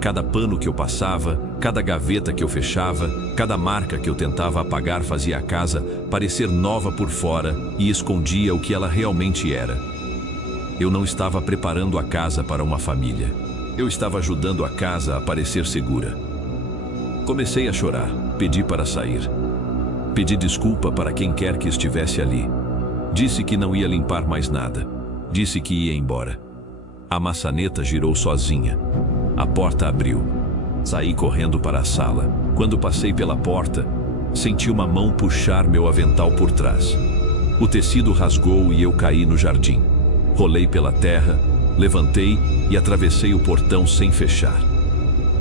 Cada pano que eu passava, cada gaveta que eu fechava, cada marca que eu tentava apagar fazia a casa parecer nova por fora e escondia o que ela realmente era. Eu não estava preparando a casa para uma família. Eu estava ajudando a casa a parecer segura. Comecei a chorar, pedi para sair. Pedi desculpa para quem quer que estivesse ali. Disse que não ia limpar mais nada. Disse que ia embora. A maçaneta girou sozinha. A porta abriu. Saí correndo para a sala. Quando passei pela porta, senti uma mão puxar meu avental por trás. O tecido rasgou e eu caí no jardim. Rolei pela terra, levantei e atravessei o portão sem fechar.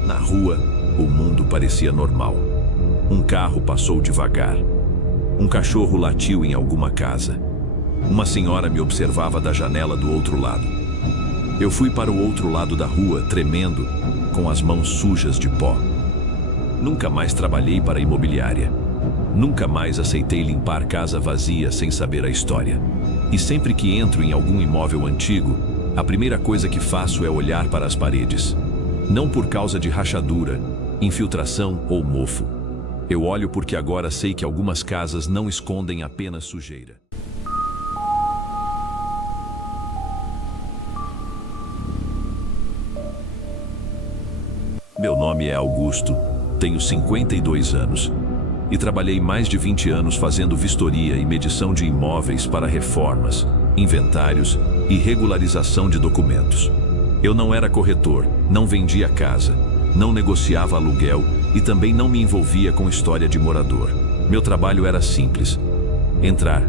Na rua, o mundo parecia normal. Um carro passou devagar. Um cachorro latiu em alguma casa. Uma senhora me observava da janela do outro lado. Eu fui para o outro lado da rua, tremendo, com as mãos sujas de pó. Nunca mais trabalhei para a imobiliária. Nunca mais aceitei limpar casa vazia sem saber a história. E sempre que entro em algum imóvel antigo, a primeira coisa que faço é olhar para as paredes. Não por causa de rachadura, infiltração ou mofo. Eu olho porque agora sei que algumas casas não escondem apenas sujeira. Meu nome é Augusto, tenho 52 anos e trabalhei mais de 20 anos fazendo vistoria e medição de imóveis para reformas, inventários e regularização de documentos. Eu não era corretor, não vendia casa, não negociava aluguel e também não me envolvia com história de morador. Meu trabalho era simples: entrar,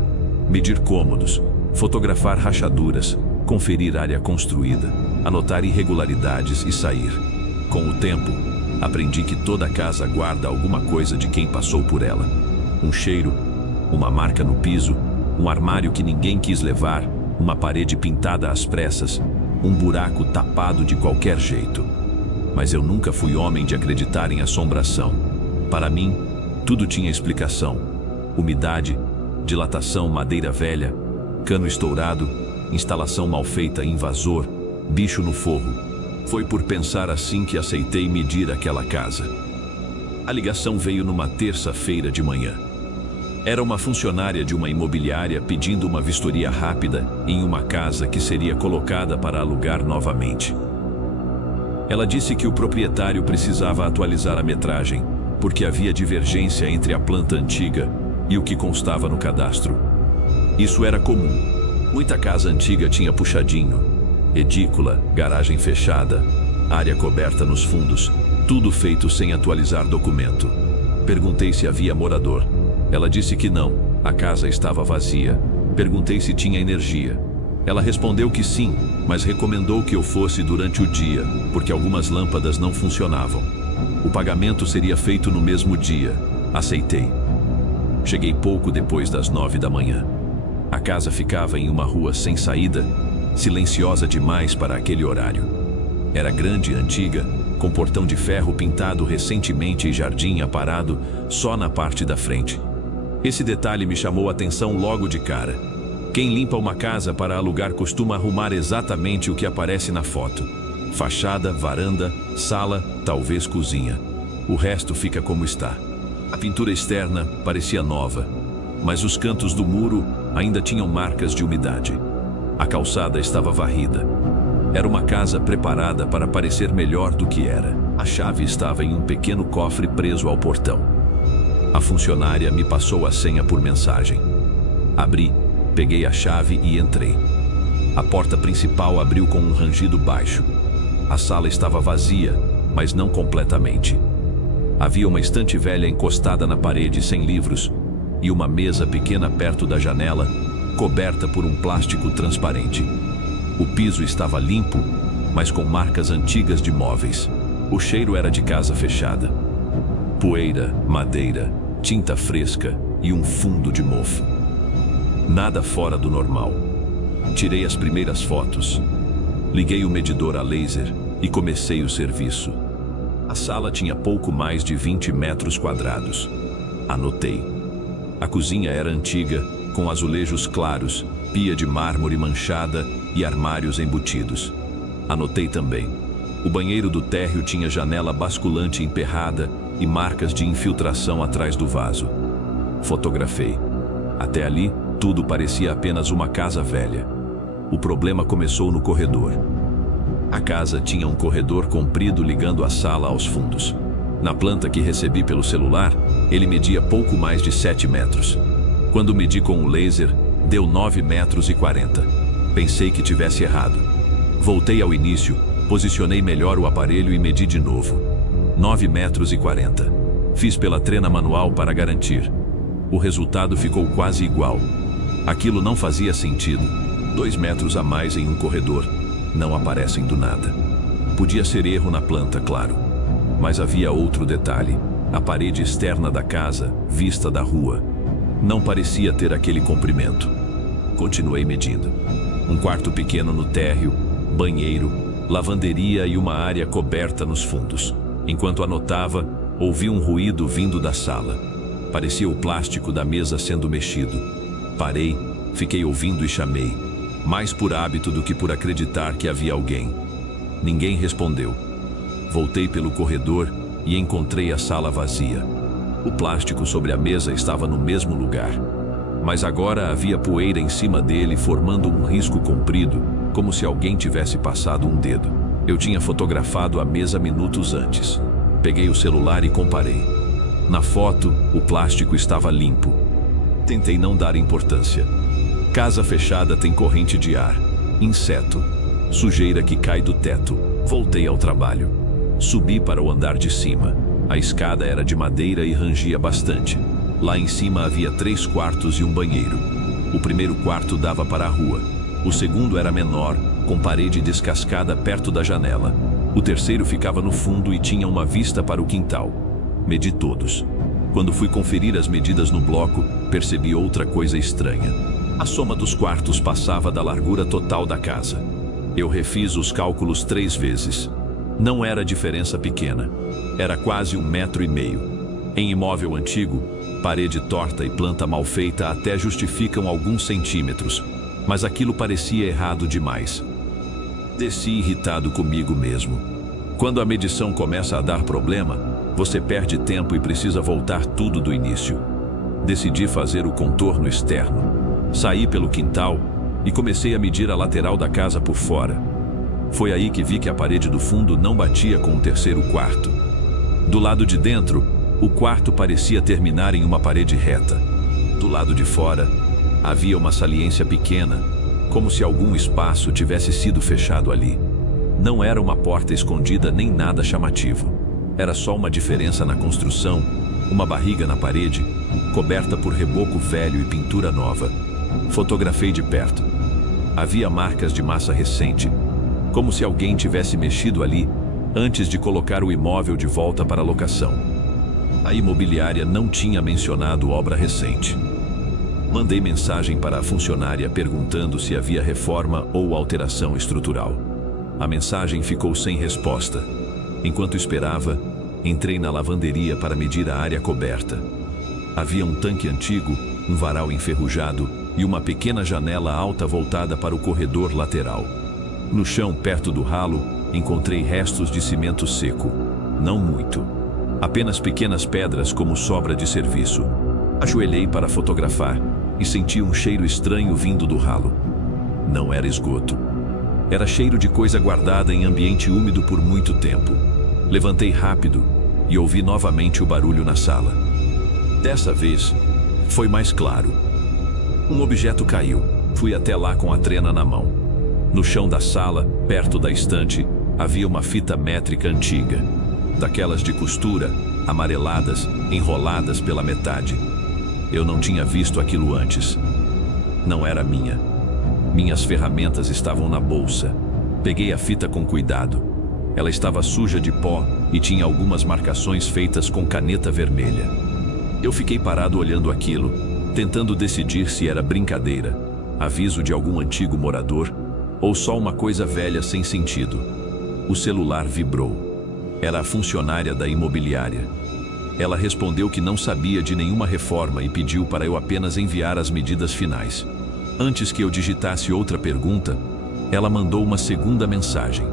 medir cômodos, fotografar rachaduras, conferir área construída, anotar irregularidades e sair. Com o tempo, aprendi que toda casa guarda alguma coisa de quem passou por ela. Um cheiro, uma marca no piso, um armário que ninguém quis levar, uma parede pintada às pressas, um buraco tapado de qualquer jeito. Mas eu nunca fui homem de acreditar em assombração. Para mim, tudo tinha explicação. Umidade, dilatação, madeira velha, cano estourado, instalação mal feita, invasor, bicho no forro. Foi por pensar assim que aceitei medir aquela casa. A ligação veio numa terça-feira de manhã. Era uma funcionária de uma imobiliária pedindo uma vistoria rápida em uma casa que seria colocada para alugar novamente. Ela disse que o proprietário precisava atualizar a metragem, porque havia divergência entre a planta antiga e o que constava no cadastro. Isso era comum. Muita casa antiga tinha puxadinho, edícula, garagem fechada, área coberta nos fundos, tudo feito sem atualizar documento. Perguntei se havia morador. Ela disse que não, a casa estava vazia. Perguntei se tinha energia. Ela respondeu que sim, mas recomendou que eu fosse durante o dia, porque algumas lâmpadas não funcionavam. O pagamento seria feito no mesmo dia. Aceitei. Cheguei pouco depois das 9 da manhã. A casa ficava em uma rua sem saída, silenciosa demais para aquele horário. Era grande e antiga, com portão de ferro pintado recentemente e jardim aparado só na parte da frente. Esse detalhe me chamou a atenção logo de cara. Quem limpa uma casa para alugar costuma arrumar exatamente o que aparece na foto: fachada, varanda, sala, talvez cozinha. O resto fica como está. A pintura externa parecia nova, mas os cantos do muro ainda tinham marcas de umidade. A calçada estava varrida. Era uma casa preparada para parecer melhor do que era. A chave estava em um pequeno cofre preso ao portão. A funcionária me passou a senha por mensagem. Abri, peguei a chave e entrei. A porta principal abriu com um rangido baixo. A sala estava vazia, mas não completamente. Havia uma estante velha encostada na parede sem livros e uma mesa pequena perto da janela, coberta por um plástico transparente. O piso estava limpo, mas com marcas antigas de móveis. O cheiro era de casa fechada. Poeira, madeira, tinta fresca e um fundo de mofo. Nada fora do normal. Tirei as primeiras fotos. Liguei o medidor a laser e comecei o serviço. A sala tinha pouco mais de 20 metros quadrados. Anotei. A cozinha era antiga, com azulejos claros, pia de mármore manchada e armários embutidos. Anotei também. O banheiro do térreo tinha janela basculante emperrada e marcas de infiltração atrás do vaso. Fotografei. Até ali, tudo parecia apenas uma casa velha. O problema começou no corredor. A casa tinha um corredor comprido ligando a sala aos fundos. Na planta que recebi pelo celular, ele media pouco mais de 7 metros. Quando medi com o laser, deu 9,40 metros. Pensei que tivesse errado. Voltei ao início, posicionei melhor o aparelho e medi de novo. 9,40 metros. Fiz pela trena manual para garantir. O resultado ficou quase igual. Aquilo não fazia sentido. 2 metros a mais em um corredor não aparecem do nada. Podia ser erro na planta, claro. Mas havia outro detalhe. A parede externa da casa, vista da rua, não parecia ter aquele comprimento. Continuei medindo. Um quarto pequeno no térreo, banheiro, lavanderia e uma área coberta nos fundos. Enquanto anotava, ouvi um ruído vindo da sala. Parecia o plástico da mesa sendo mexido. Parei, fiquei ouvindo e chamei. Mais por hábito do que por acreditar que havia alguém. Ninguém respondeu. Voltei pelo corredor e encontrei a sala vazia. O plástico sobre a mesa estava no mesmo lugar. Mas agora havia poeira em cima dele, formando um risco comprido, como se alguém tivesse passado um dedo. Eu tinha fotografado a mesa minutos antes. Peguei o celular e comparei. Na foto, o plástico estava limpo. Tentei não dar importância. Casa fechada tem corrente de ar, inseto, sujeira que cai do teto. Voltei ao trabalho. Subi para o andar de cima. A escada era de madeira e rangia bastante. Lá em cima havia 3 quartos e um banheiro. O primeiro quarto dava para a rua. O segundo era menor, com parede descascada perto da janela. O terceiro ficava no fundo e tinha uma vista para o quintal. Medi todos. Quando fui conferir as medidas no bloco, percebi outra coisa estranha. A soma dos quartos passava da largura total da casa. Eu refiz os cálculos 3 vezes. Não era diferença pequena. Era quase 1,5 metros. Em imóvel antigo, parede torta e planta mal feita até justificam alguns centímetros, mas aquilo parecia errado demais. Desci irritado comigo mesmo. Quando a medição começa a dar problema, você perde tempo e precisa voltar tudo do início. Decidi fazer o contorno externo. Saí pelo quintal e comecei a medir a lateral da casa por fora. Foi aí que vi que a parede do fundo não batia com o terceiro quarto. Do lado de dentro, o quarto parecia terminar em uma parede reta. Do lado de fora, havia uma saliência pequena, como se algum espaço tivesse sido fechado ali. Não era uma porta escondida nem nada chamativo. Era só uma diferença na construção, uma barriga na parede, coberta por reboco velho e pintura nova. Fotografei de perto. Havia marcas de massa recente, como se alguém tivesse mexido ali antes de colocar o imóvel de volta para a locação. A imobiliária não tinha mencionado obra recente. Mandei mensagem para a funcionária perguntando se havia reforma ou alteração estrutural. A mensagem ficou sem resposta. Enquanto esperava, entrei na lavanderia para medir a área coberta. Havia um tanque antigo, um varal enferrujado e uma pequena janela alta voltada para o corredor lateral. No chão, perto do ralo, encontrei restos de cimento seco. Não muito. Apenas pequenas pedras como sobra de serviço. Ajoelhei para fotografar e senti um cheiro estranho vindo do ralo. Não era esgoto. Era cheiro de coisa guardada em ambiente úmido por muito tempo. Levantei rápido e ouvi novamente o barulho na sala. Dessa vez, foi mais claro. Um objeto caiu. Fui até lá com a trena na mão. No chão da sala, perto da estante, havia uma fita métrica antiga. Daquelas de costura, amareladas, enroladas pela metade. Eu não tinha visto aquilo antes. Não era minha. Minhas ferramentas estavam na bolsa. Peguei a fita com cuidado. Ela estava suja de pó e tinha algumas marcações feitas com caneta vermelha. Eu fiquei parado olhando aquilo, tentando decidir se era brincadeira, aviso de algum antigo morador, ou só uma coisa velha sem sentido. O celular vibrou. Era a funcionária da imobiliária. Ela respondeu que não sabia de nenhuma reforma e pediu para eu apenas enviar as medidas finais. Antes que eu digitasse outra pergunta, ela mandou uma segunda mensagem.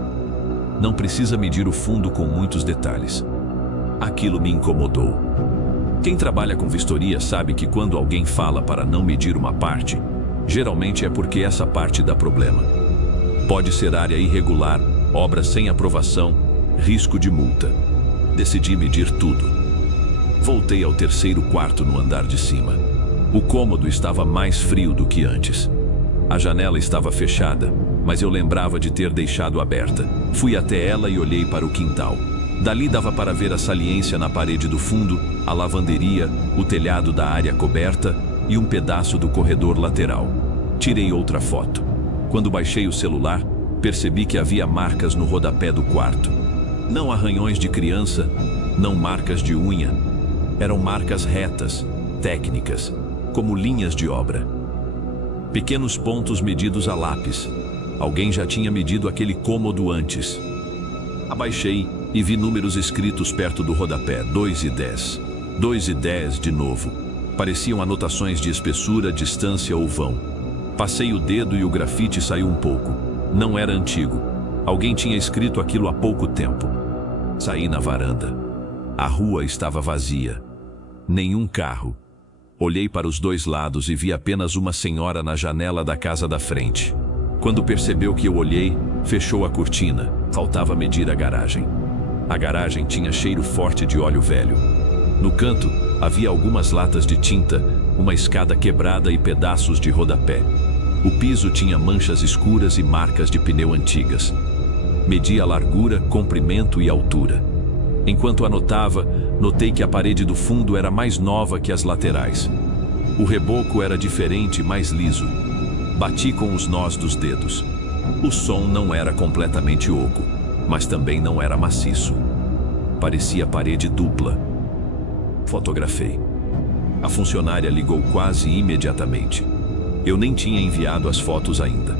Não precisa medir o fundo com muitos detalhes. Aquilo me incomodou. Quem trabalha com vistoria sabe que quando alguém fala para não medir uma parte, geralmente é porque essa parte dá problema. Pode ser área irregular, obra sem aprovação, risco de multa. Decidi medir tudo. Voltei ao terceiro quarto no andar de cima. O cômodo estava mais frio do que antes. A janela estava fechada, mas eu lembrava de ter deixado aberta. Fui até ela e olhei para o quintal. Dali dava para ver a saliência na parede do fundo, a lavanderia, o telhado da área coberta e um pedaço do corredor lateral. Tirei outra foto. Quando baixei o celular, percebi que havia marcas no rodapé do quarto. Não arranhões de criança, não marcas de unha. Eram marcas retas, técnicas, como linhas de obra. Pequenos pontos medidos a lápis. Alguém já tinha medido aquele cômodo antes. Abaixei e vi números escritos perto do rodapé, 2 e 10. 2 e 10 de novo. Pareciam anotações de espessura, distância ou vão. Passei o dedo e o grafite saiu um pouco. Não era antigo. Alguém tinha escrito aquilo há pouco tempo. Saí na varanda. A rua estava vazia. Nenhum carro. Olhei para os dois lados e vi apenas uma senhora na janela da casa da frente. Quando percebeu que eu olhei, fechou a cortina. Faltava medir a garagem. A garagem tinha cheiro forte de óleo velho. No canto, havia algumas latas de tinta, uma escada quebrada e pedaços de rodapé. O piso tinha manchas escuras e marcas de pneu antigas. Medi a largura, comprimento e altura. Enquanto anotava, notei que a parede do fundo era mais nova que as laterais. O reboco era diferente, mais liso. Bati com os nós dos dedos. O som não era completamente oco, mas também não era maciço. Parecia parede dupla. Fotografei. A funcionária ligou quase imediatamente. Eu nem tinha enviado as fotos ainda.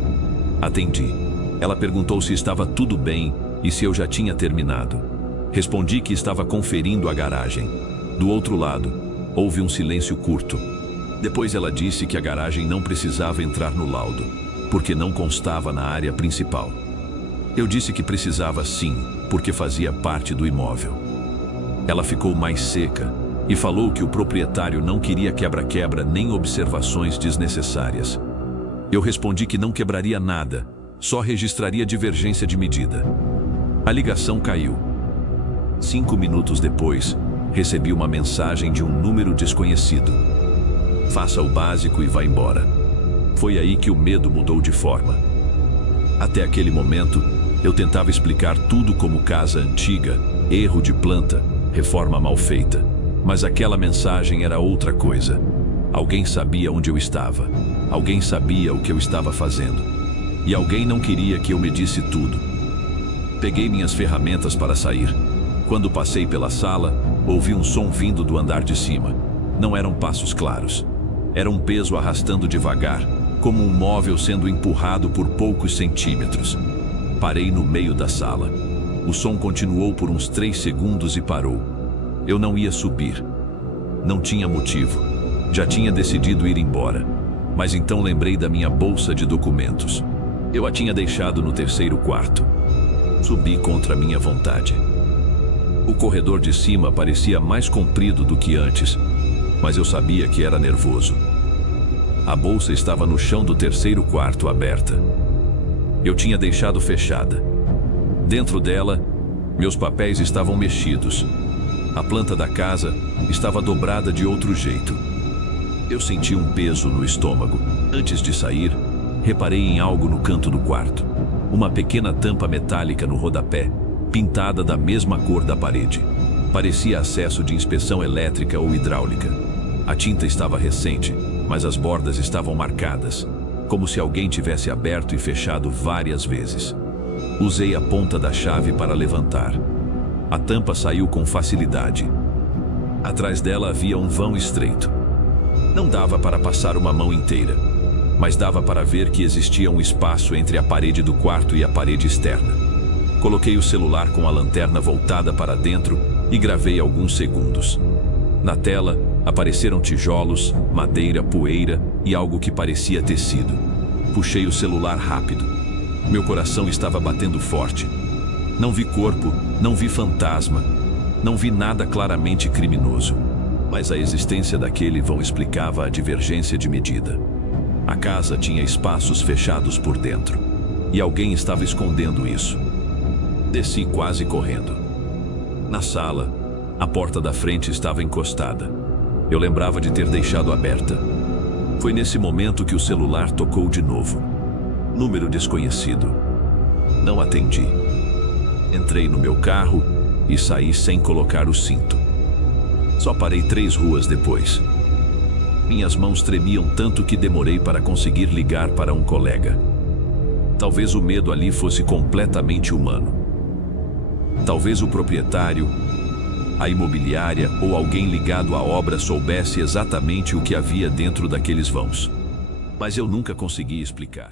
Atendi. Ela perguntou se estava tudo bem e se eu já tinha terminado. Respondi que estava conferindo a garagem. Do outro lado, houve um silêncio curto. Depois ela disse que a garagem não precisava entrar no laudo, porque não constava na área principal. Eu disse que precisava sim, porque fazia parte do imóvel. Ela ficou mais seca e falou que o proprietário não queria quebra-quebra nem observações desnecessárias. Eu respondi que não quebraria nada, só registraria divergência de medida. A ligação caiu. 5 minutos depois, recebi uma mensagem de um número desconhecido. Faça o básico e vá embora. Foi aí que o medo mudou de forma. Até aquele momento, eu tentava explicar tudo como casa antiga, erro de planta, reforma mal feita. Mas aquela mensagem era outra coisa. Alguém sabia onde eu estava. Alguém sabia o que eu estava fazendo. E alguém não queria que eu medisse tudo. Peguei minhas ferramentas para sair. Quando passei pela sala, ouvi um som vindo do andar de cima. Não eram passos claros. Era um peso arrastando devagar, como um móvel sendo empurrado por poucos centímetros. Parei no meio da sala. O som continuou por uns 3 segundos e parou. Eu não ia subir. Não tinha motivo. Já tinha decidido ir embora. Mas então lembrei da minha bolsa de documentos. Eu a tinha deixado no terceiro quarto. Subi contra minha vontade. O corredor de cima parecia mais comprido do que antes, mas eu sabia que era nervoso. A bolsa estava no chão do terceiro quarto, aberta. Eu tinha deixado fechada. Dentro dela, meus papéis estavam mexidos. A planta da casa estava dobrada de outro jeito. Eu senti um peso no estômago. Antes de sair, reparei em algo no canto do quarto. Uma pequena tampa metálica no rodapé, pintada da mesma cor da parede. Parecia acesso de inspeção elétrica ou hidráulica. A tinta estava recente, mas as bordas estavam marcadas, como se alguém tivesse aberto e fechado várias vezes. Usei a ponta da chave para levantar. A tampa saiu com facilidade. Atrás dela havia um vão estreito. Não dava para passar uma mão inteira, mas dava para ver que existia um espaço entre a parede do quarto e a parede externa. Coloquei o celular com a lanterna voltada para dentro e gravei alguns segundos. Na tela, apareceram tijolos, madeira, poeira e algo que parecia tecido. Puxei o celular rápido. Meu coração estava batendo forte. Não vi corpo, não vi fantasma, não vi nada claramente criminoso. Mas a existência daquele vão explicava a divergência de medida. A casa tinha espaços fechados por dentro, e alguém estava escondendo isso. Desci quase correndo. Na sala, a porta da frente estava encostada. Eu lembrava de ter deixado aberta. Foi nesse momento que o celular tocou de novo. Número desconhecido. Não atendi. Entrei no meu carro e saí sem colocar o cinto. Só parei 3 ruas depois. Minhas mãos tremiam tanto que demorei para conseguir ligar para um colega. Talvez o medo ali fosse completamente humano. Talvez o proprietário, a imobiliária ou alguém ligado à obra soubesse exatamente o que havia dentro daqueles vãos. Mas eu nunca consegui explicar.